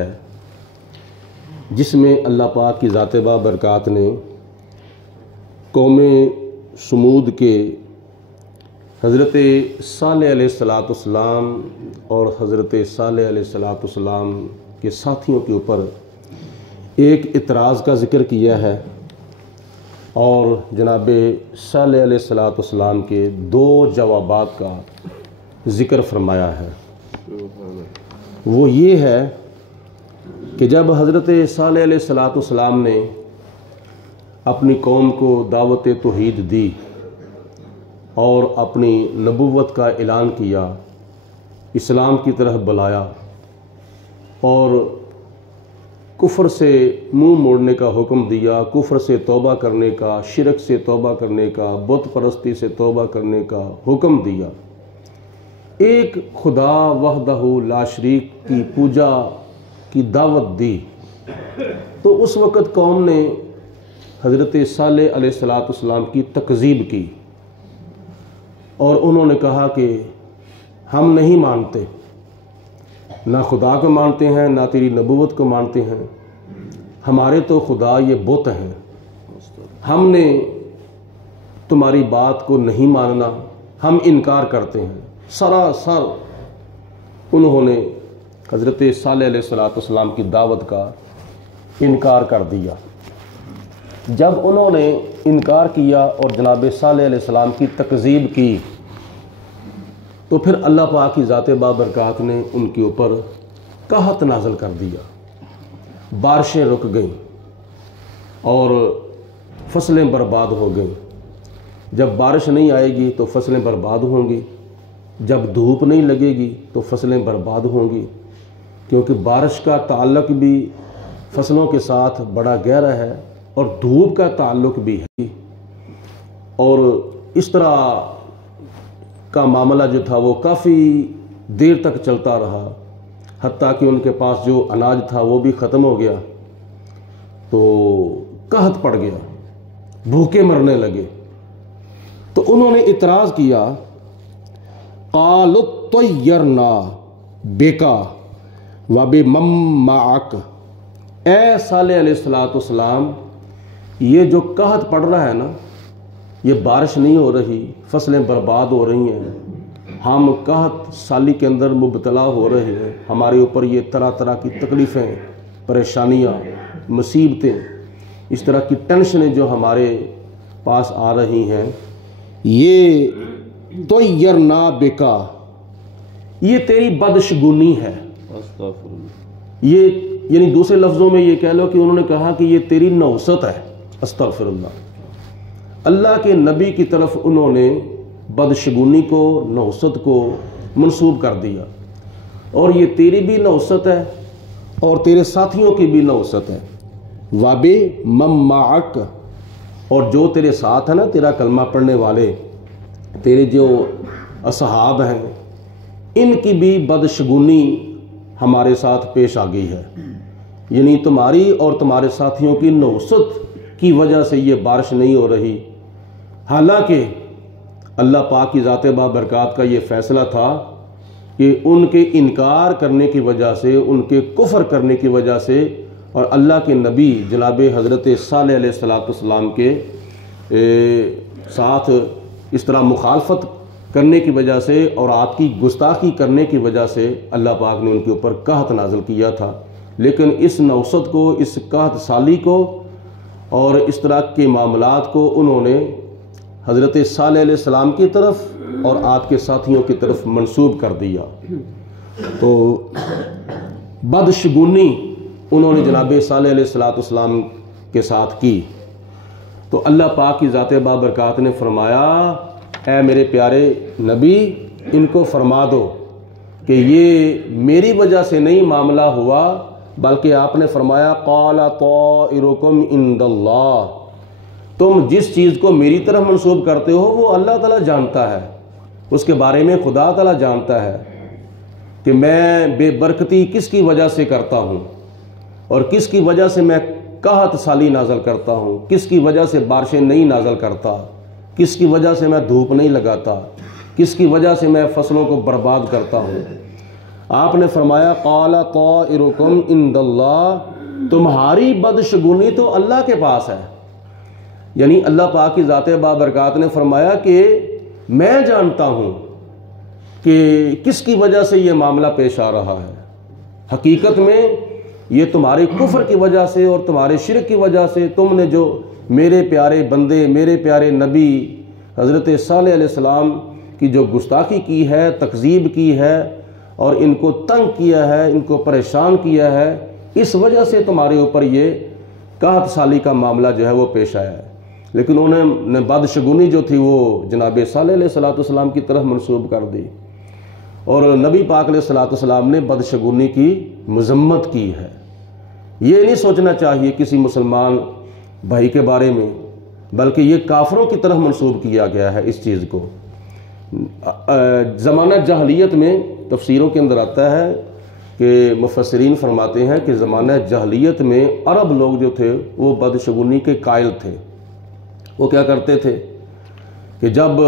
ہے جس میں اللہ پاک کی ذات بابرکات نے قوم سمود کے حضرت صالح علیہ السلام اور حضرت صالح علیہ السلام کے ساتھیوں کے اوپر ایک اعتراض کا ذکر کیا ہے اور جناب صالح علیہ السلام کے دو جوابات کا ذکر فرمایا ہے۔ وہ یہ ہے کہ جب حضرت صالح علیہ السلام نے اپنی قوم کو دعوت توحید دی اور اپنی نبوت کا اعلان کیا، اسلام کی طرف بلایا اور کفر سے منہ موڑنے کا حکم دیا، کفر سے توبہ کرنے کا، شرک سے توبہ کرنے کا، بت پرستی سے توبہ کرنے کا حکم دیا، ایک خدا وحدہ لا شریک کی پوجا کی دعوت دی، تو اس وقت قوم نے حضرت صالح علیہ السلام کی تکذیب کی اور انہوں نے کہا کہ ہم نہیں مانتے، نہ خدا کو مانتے ہیں نہ تیری نبوت کو مانتے ہیں، ہمارے تو خدا یہ بت ہیں، ہم نے تمہاری بات کو نہیں ماننا، ہم انکار کرتے ہیں۔ سراسر انہوں نے حضرت صالح علیہ السلام کی دعوت کا انکار کر دیا۔ جب انہوں نے انکار کیا اور جناب صالح علیہ السلام کی تکذیب کی تو پھر اللہ پاک کی ذات بابرکات نے ان کے اوپر قحط نازل کر دیا، بارشیں رک گئیں اور فصلیں برباد ہو گئیں۔ جب بارش نہیں آئے گی تو فصلیں برباد ہوں گی، جب دھوپ نہیں لگے گی تو فصلیں برباد ہوں گی، کیونکہ بارش کا تعلق بھی فصلوں کے ساتھ بڑا گہرا ہے اور دھوپ کا تعلق بھی ہے، اور اس طرح کا معاملہ جو تھا وہ کافی دیر تک چلتا رہا، حتیٰ کہ ان کے پاس جو اناج تھا وہ بھی ختم ہو گیا، تو قحط پڑ گیا، بھوکے مرنے لگے۔ تو انہوں نے اعتراض کیا، قالوا اطیرنا بک وبمن معک، اے صالح علیہ السلام یہ جو قحط پڑ رہا ہے نا، یہ بارش نہیں ہو رہی، فصلیں برباد ہو رہی ہیں، ہم قحط سالی کے اندر مبتلا ہو رہے ہیں، ہمارے اوپر یہ طرح طرح کی تکلیفیں، پریشانیاں، مصیبتیں، اس طرح کی ٹینشنیں جو ہمارے پاس آ رہی ہیں، یہ طیرنا بک، یہ تیری بدشگونی ہے۔ یہ یعنی دوسرے لفظوں میں یہ کہہ لو کہ انہوں نے کہا کہ یہ تیری نوست ہے۔ استغفر اللہ۔ اللہ کے نبی کی طرف انہوں نے بدشگونی کو، نوست کو منسوب کر دیا، اور یہ تیری بھی نوست ہے اور تیرے ساتھیوں کی بھی نوست ہے۔ وَبِمَن مَّعَكَ، اور جو تیرے ساتھ ہے نا، تیرا کلمہ پڑھنے والے، تیرے جو اصحاب ہیں، ان کی بھی بدشگونی ہمارے ساتھ پیش آ گئی ہے، یعنی تمہاری اور تمہارے ساتھیوں کی نوست کی وجہ سے یہ بارش نہیں ہو رہی، حالانکہ اللہ پاک کی ذات بابرکات کا یہ فیصلہ تھا کہ ان کے انکار کرنے کی وجہ سے، ان کے کفر کرنے کی وجہ سے، اور اللہ کے نبی جناب حضرت صالح علیہ السلام کے ساتھ اس طرح مخالفت کرنے کی وجہ سے اور آپ کی گستاخی کرنے کی وجہ سے اللہ پاک نے ان کے اوپر قحط نازل کیا تھا۔ لیکن اس نوست کو، اس قحط سالی کو اور اس طرح کے معاملات کو انہوں نے حضرت صالح علیہ السلام کی طرف اور آپ کے ساتھیوں کی طرف منسوب کر دیا، تو بدشگونی انہوں نے جناب صالح علیہ السلام کے ساتھ کی۔ تو اللہ پاک کی ذات بابرکات نے فرمایا، اے میرے پیارے نبی، ان کو فرما دو کہ یہ میری وجہ سے نہیں معاملہ ہوا، بلکہ آپ نے فرمایا قال طائرکم عند اللہ، تم جس چیز کو میری طرف منسوب کرتے ہو وہ اللہ تعالیٰ جانتا ہے، اس کے بارے میں خدا تعالیٰ جانتا ہے کہ میں بے برکتی کس کی وجہ سے کرتا ہوں اور کس کی وجہ سے میں قحط سالی نازل کرتا ہوں، کس کی وجہ سے بارشیں نہیں نازل کرتا، کس کی وجہ سے میں دھوپ نہیں لگاتا، کس کی وجہ سے میں فصلوں کو برباد کرتا ہوں۔ آپ نے فرمایا قال طائرکم عند اللہ، تمہاری بدشگونی تو اللہ کے پاس ہے۔ یعنی اللہ پاک کی ذات بابرکات نے فرمایا کہ میں جانتا ہوں کہ کس کی وجہ سے یہ معاملہ پیش آ رہا ہے، حقیقت میں یہ تمہارے کفر کی وجہ سے اور تمہارے شرک کی وجہ سے تم نے جو میرے پیارے بندے، میرے پیارے نبی حضرت صالح علیہ السلام کی جو گستاخی کی ہے، تکذیب کی ہے اور ان کو تنگ کیا ہے، ان کو پریشان کیا ہے، اس وجہ سے تمہارے اوپر یہ قحط سالی کا معاملہ جو ہے وہ پیش آیا ہے۔ لیکن انہوں نے بدشگونی جو تھی وہ جناب صالح علیہ السلام کی طرف منسوب کر دی، اور نبی پاک علیہ السلام نے بدشگونی کی مذمت کی ہے۔ یہ نہیں سوچنا چاہیے کسی مسلمان بھائی کے بارے میں، بلکہ یہ کافروں کی طرف منسوب کیا گیا ہے اس چیز کو۔ زمانہ جاہلیت میں تفسیروں کے اندر آتا ہے کہ مفسرین فرماتے ہیں کہ زمانہ جاہلیت میں عرب لوگ جو تھے وہ بدشگونی کے قائل تھے۔ وہ کیا کرتے تھے کہ جب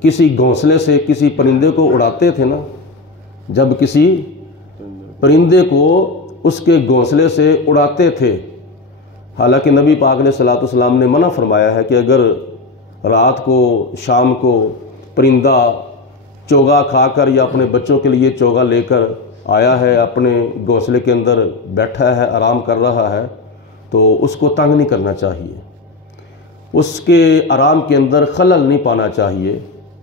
کسی گھونسلے سے کسی پرندے کو اڑاتے تھے نا، جب کسی پرندے کو اس کے گھونسلے سے اڑاتے تھے، حالانکہ نبی پاک علیہ السلام نے منع فرمایا ہے کہ اگر رات کو شام کو پرندہ چوگا کھا کر یا اپنے بچوں کے لیے چوگا لے کر آیا ہے، اپنے گھونسلے کے اندر بیٹھا ہے، آرام کر رہا ہے، تو اس کو تنگ نہیں کرنا چاہیے، اس کے آرام کے اندر خلل نہیں پانا چاہیے،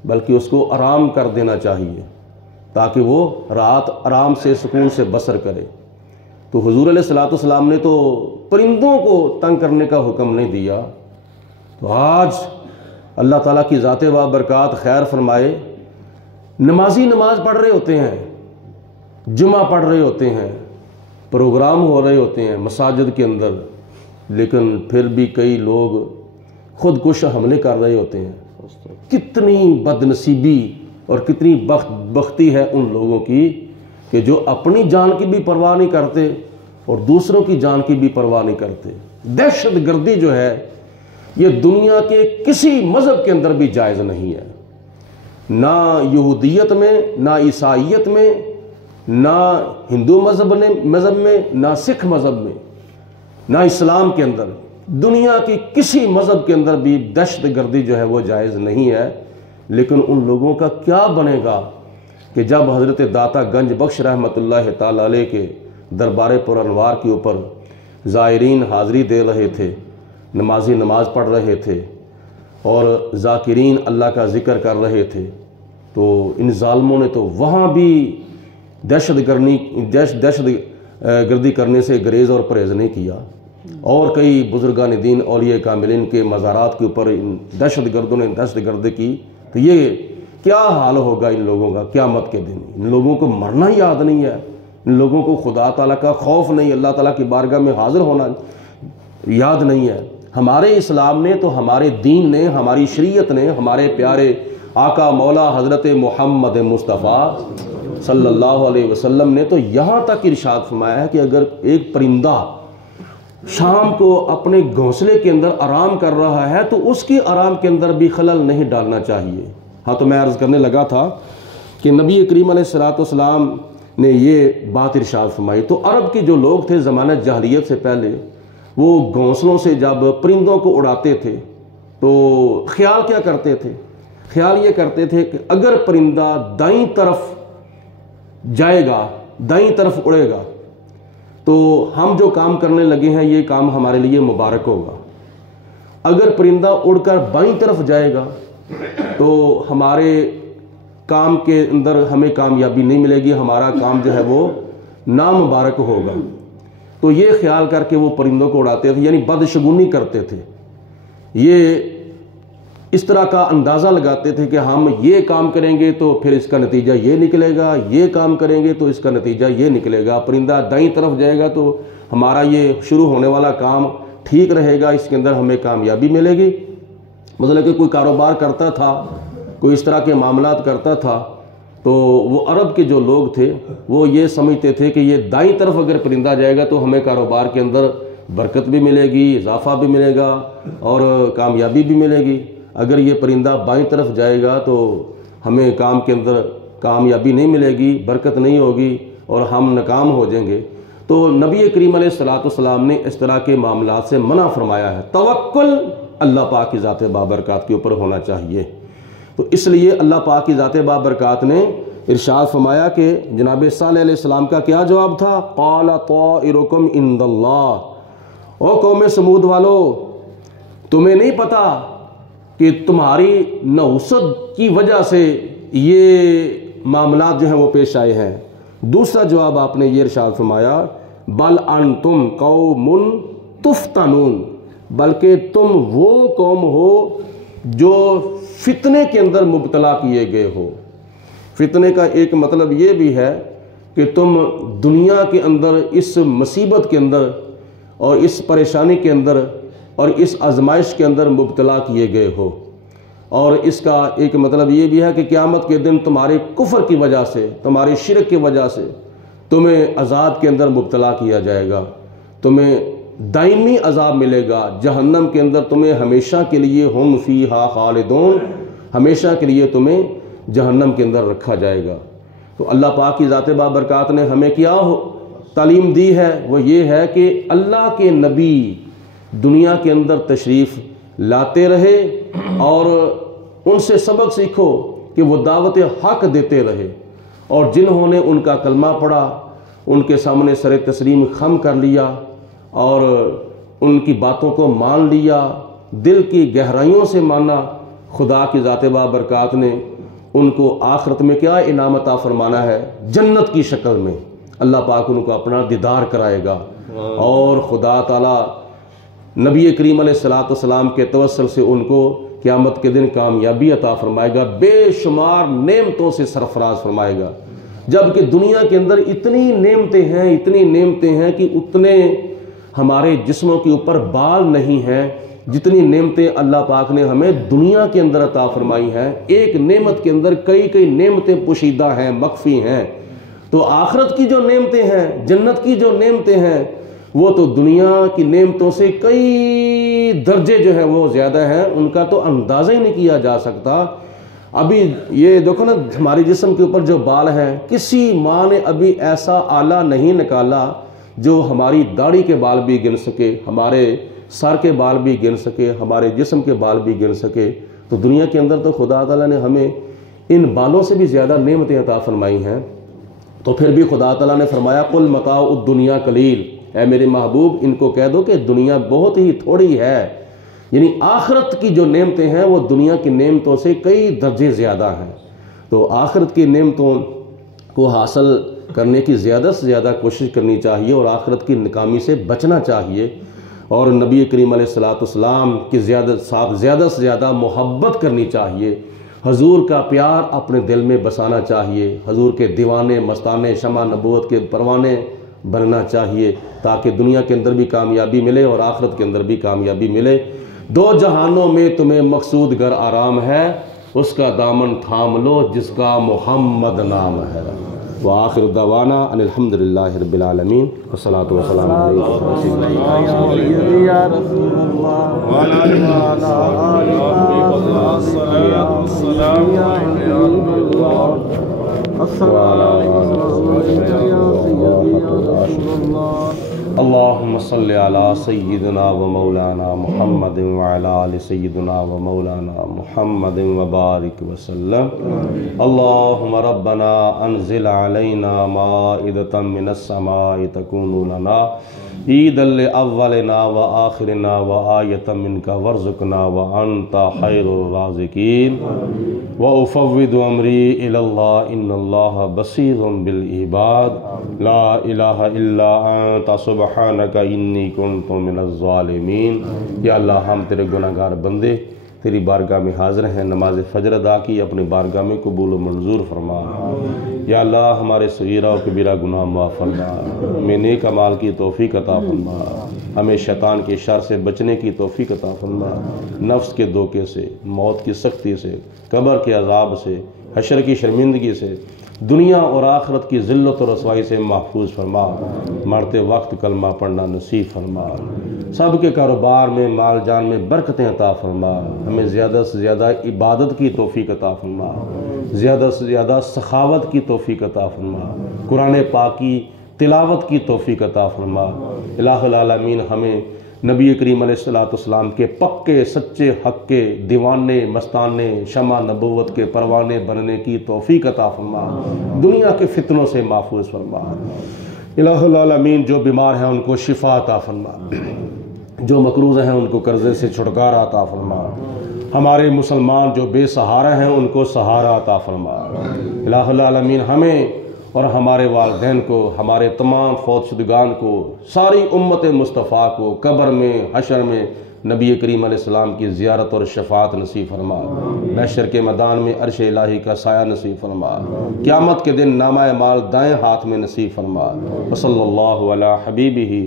بلکہ اس کو آرام کر دینا چاہیے تاکہ وہ رات آرام سے سکون سے بسر کرے۔ تو حضور علیہ السلام نے تو پرندوں کو تنگ کرنے کا حکم نہیں دیا۔ تو آج اللہ تعالیٰ کی ذات بابرکات خیر فرمائے، نمازی نماز پڑھ رہے ہوتے ہیں، جمعہ پڑھ رہے ہوتے ہیں، پروگرام ہو رہے ہوتے ہیں مساجد کے اندر، لیکن پھر بھی کئی لوگ خودکش حملے کر رہے ہوتے ہیں۔ کتنی بد نصیبی اور کتنی بختی ہے ان لوگوں کی کہ جو اپنی جان کی بھی پرواہ نہیں کرتے اور دوسروں کی جان کی بھی پرواہ نہیں کرتے۔ دہشت گردی جو ہے یہ دنیا کے کسی مذہب کے اندر بھی جائز نہیں ہے، نہ یہودیت میں، نہ عیسائیت میں، نہ ہندو مذہب میں، نہ سکھ مذہب میں، نہ اسلام کے اندر، دنیا کی کسی مذہب کے اندر بھی دہشت گردی جو ہے وہ جائز نہیں ہے۔ لیکن ان لوگوں کا کیا بنے گا کہ جب حضرت داتا گنج بخش رحمۃ اللہ تعالی علیہ کے دربار پر انوار کے اوپر زائرین حاضری دے رہے تھے، نمازی نماز پڑھ رہے تھے اور ذاکرین اللہ کا ذکر کر رہے تھے، تو ان ظالموں نے تو وہاں بھی دہشت گردی کرنے سے گریز اور پرہیز نہیں کیا، اور کئی بزرگان دین اولیاء کاملین کے مزارات کے اوپر ان دہشت گردوں نے دہشت گردی کی۔ تو یہ کیا حال ہوگا ان لوگوں کا قیامت کے دن؟ ان لوگوں کو مرنا ہی یاد نہیں ہے، ان لوگوں کو خدا تعالیٰ کا خوف نہیں، اللہ تعالیٰ کی بارگاہ میں حاضر ہونا یاد نہیں ہے۔ ہمارے اسلام نے تو، ہمارے دین نے، ہماری شریعت نے، ہمارے پیارے آقا مولا حضرت محمد مصطفیٰ صلی اللہ علیہ وسلم نے تو یہاں تک ارشاد فرمایا ہے کہ اگر ایک پرندہ شام کو اپنے گھونسلے کے اندر آرام کر رہا ہے تو اس کی آرام کے اندر بھی خلل نہیں ڈالنا چاہیے۔ ہاں، تو میں عرض کرنے لگا تھا کہ نبی کریم علیہ السلام نے یہ بات ارشاد فرمائی۔ تو عرب کے جو لوگ تھے زمانہ جاہلیت سے پہلے، وہ گھونسلوں سے جب پرندوں کو اڑاتے تھے تو خیال کیا کرتے تھے؟ خیال یہ کرتے تھے کہ اگر پرندہ دائیں طرف جائے گا، دائیں طرف اڑے گا، تو ہم جو کام کرنے لگے ہیں یہ کام ہمارے لیے مبارک ہوگا۔ اگر پرندہ اڑ کر بائیں طرف جائے گا تو ہمارے کام کے اندر ہمیں کامیابی نہیں ملے گی، ہمارا کام جو ہے وہ نامبارک ہوگا۔ تو یہ خیال کر کے وہ پرندوں کو اڑاتے تھے، یعنی بدشگونی کرتے تھے۔ یہ اس طرح کا اندازہ لگاتے تھے کہ ہم یہ کام کریں گے تو پھر اس کا نتیجہ یہ نکلے گا، یہ کام کریں گے تو اس کا نتیجہ یہ نکلے گا، پرندہ دائیں طرف جائے گا تو ہمارا یہ شروع ہونے والا کام ٹھیک رہے گا، اس کے اندر ہمیں کامیابی ملے گی۔ مطلب کہ کوئی کاروبار کرتا تھا، کوئی اس طرح کے معاملات کرتا تھا، تو وہ عرب کے جو لوگ تھے وہ یہ سمجھتے تھے کہ یہ دائیں طرف اگر پرندہ جائے گا تو ہمیں کاروبار کے اندر برکت بھی ملے گی، اضافہ بھی ملے گا اور کامیابی بھی ملے گی۔ اگر یہ پرندہ بائیں طرف جائے گا تو ہمیں کام کے اندر کامیابی نہیں ملے گی، برکت نہیں ہوگی، اور ہم ناکام ہو جائیں گے، تو نبی کریم علیہ السلام نے اس طرح کے معاملات سے منع فرمایا ہے۔ توکل اللہ پاک کی ذات بابرکات کے اوپر ہونا چاہیے۔ تو اس لیے اللہ پاک کی ذات بابرکات نے ارشاد فرمایا کہ جناب صالح علیہ السلام کا کیا جواب تھا؟ قال طائرکم عند اللہ۔ او قوم سمود والو، تمہیں نہیں پتا کہ تمہاری نحوست کی وجہ سے یہ معاملات جو ہیں وہ پیش آئے ہیں۔ دوسرا جواب آپ نے یہ ارشاد فرمایا، بل انتم قوم تفتنون، بلکہ تم وہ قوم ہو جو فتنے کے اندر مبتلا کیے گئے ہو۔ فتنے کا ایک مطلب یہ بھی ہے کہ تم دنیا کے اندر اس مصیبت کے اندر اور اس پریشانی کے اندر اور اس آزمائش کے اندر مبتلا کیے گئے ہو، اور اس کا ایک مطلب یہ بھی ہے کہ قیامت کے دن تمہارے کفر کی وجہ سے، تمہاری شرک کی وجہ سے تمہیں عذاب کے اندر مبتلا کیا جائے گا، تمہیں دائمی عذاب ملے گا جہنم کے اندر، تمہیں ہمیشہ کے لیے ہم فیہا خالدون، ہمیشہ کے لیے تمہیں جہنم کے اندر رکھا جائے گا۔ تو اللہ پاک کی ذات بابرکات نے ہمیں کیا تعلیم دی ہے، وہ یہ ہے کہ اللہ کے نبی دنیا کے اندر تشریف لاتے رہے اور ان سے سبق سیکھو کہ وہ دعوت حق دیتے رہے، اور جنہوں نے ان کا کلمہ پڑھا ان کے سامنے سر تسلیم خم کر لیا اور ان کی باتوں کو مان لیا، دل کی گہرائیوں سے مانا، خدا کی ذات بابرکات نے ان کو آخرت میں کیا انعام عطا فرمانا ہے؟ جنت کی شکل میں اللہ پاک ان کو اپنا دیدار کرائے گا، اور خدا تعالی نبی کریم علیہ السلام کے توسل سے ان کو قیامت کے دن کامیابی عطا فرمائے گا، بے شمار نعمتوں سے سرفراز فرمائے گا۔ جبکہ دنیا کے اندر اتنی نعمتیں ہیں، اتنی نعمتیں ہیں کہ اتنے ہمارے جسموں کے اوپر بال نہیں ہیں جتنی نعمتیں اللہ پاک نے ہمیں دنیا کے اندر عطا فرمائی ہیں۔ ایک نعمت کے اندر کئی نعمتیں پوشیدہ ہیں، مخفی ہیں۔ تو آخرت کی جو نعمتیں ہیں، جنت کی جو نعمتیں ہیں، وہ تو دنیا کی نعمتوں سے کئی درجے جو ہے وہ زیادہ ہیں، ان کا تو اندازہ ہی نہیں کیا جا سکتا۔ ابھی یہ دیکھو نا، ہمارے جسم کے اوپر جو بال ہیں، کسی ماں نے ابھی ایسا آلہ نہیں نکالا جو ہماری داڑھی کے بال بھی گن سکے، ہمارے سر کے بال بھی گن سکے، ہمارے جسم کے بال بھی گن سکے۔ تو دنیا کے اندر تو خدا تعالیٰ نے ہمیں ان بالوں سے بھی زیادہ نعمتیں عطا فرمائی ہیں۔ تو پھر بھی خدا تعالیٰ نے فرمایا قل متاع الدنیا قلیل، اے میرے محبوب ان کو کہہ دو کہ دنیا بہت ہی تھوڑی ہے، یعنی آخرت کی جو نعمتیں ہیں وہ دنیا کی نعمتوں سے کئی درجے زیادہ ہیں۔ تو آخرت کی نعمتوں کو حاصل کرنے کی زیادہ سے زیادہ کوشش کرنی چاہیے، اور آخرت کی ناکامی سے بچنا چاہیے، اور نبی کریم علیہ السلام کی زیادہ سے زیادہ محبت کرنی چاہیے، حضور کا پیار اپنے دل میں بسانا چاہیے، حضور کے دیوانے مستانے شمع نبوت کے پروانے بننا چاہیے، تاکہ دنیا کے اندر بھی کامیابی ملے اور آخرت کے اندر بھی کامیابی ملے۔ دو جہانوں میں تمہیں مقصود گر آرام ہے، اس کا دامن تھام لو جس کا محمد نام ہے۔ وآخر دعوانا ان الحمدللہ رب العالمین، والصلاة والسلام اللہم صلی علی سیدنا و مولانا محمد وعلی آل سیدنا و مولانا محمد وبارک وسلم۔ اللہم ربنا انزل علینا مائدة من السماء تکون لنا عیدا لأولنا و آخرنا و آیۃ منک وارزقنا وانت خیر الرازقین۔ وافوض امری الی اللہ ان اللہ بصیر بالعباد، لا الہ الا انت سبحانک انی کنت من الظالمین۔ یا اللہ ہم تیرے گناہ گار بندے تیری بارگاہ میں حاضر ہیں، نماز فجر ادا کی اپنی بارگاہ میں قبول و منظور فرما۔ یا اللہ ہمارے صغیرہ و کبیرہ گناہ معاف فرما، ہمیں نیک اعمال کی توفیق عطا فرما، ہمیں شیطان کے شر سے بچنے کی توفیق عطا فرما، نفس کے دھوکے سے، موت کی سختی سے، قبر کے عذاب سے، حشر کی شرمندگی سے، دنیا اور آخرت کی ذلت و رسوائی سے محفوظ فرما، مرتے وقت کلمہ پڑھنا نصیب فرما، سب کے کاروبار میں مال جان میں برکتیں عطا فرما، ہمیں زیادہ سے زیادہ عبادت کی توفیق عطا فرما، زیادہ سے زیادہ سخاوت کی توفیق عطا فرما، قرآن پاک کی تلاوت کی توفیق عطا فرما۔ الہ العالمین ہمیں نبی کریم علیہ السلام کے پکے سچے حق کے دیوانے مستانے شمع نبوت کے پروانے بننے کی توفیق عطا فرما، دنیا کے فتنوں سے محفوظ فرما۔ الہ العالمین جو بیمار ہیں ان کو شفا عطا فرما، جو مقروض ہیں ان کو قرضے سے چھٹکارا عطا فرما، ہمارے مسلمان جو بے سہارا ہیں ان کو سہارا عطا فرما۔ الہ العالمین ہمیں اور ہمارے والدین کو، ہمارے تمام فوت شدگان کو، ساری امت مصطفیٰ کو قبر میں حشر میں نبی کریم علیہ السلام کی زیارت اور شفاعت نصیب فرما، محشر کے میدان میں عرش الہی کا سایہ نصیب فرما، قیامت کے دن نامہ اعمال دائیں ہاتھ میں نصیب فرما۔ وصلی اللہ علی حبیبہ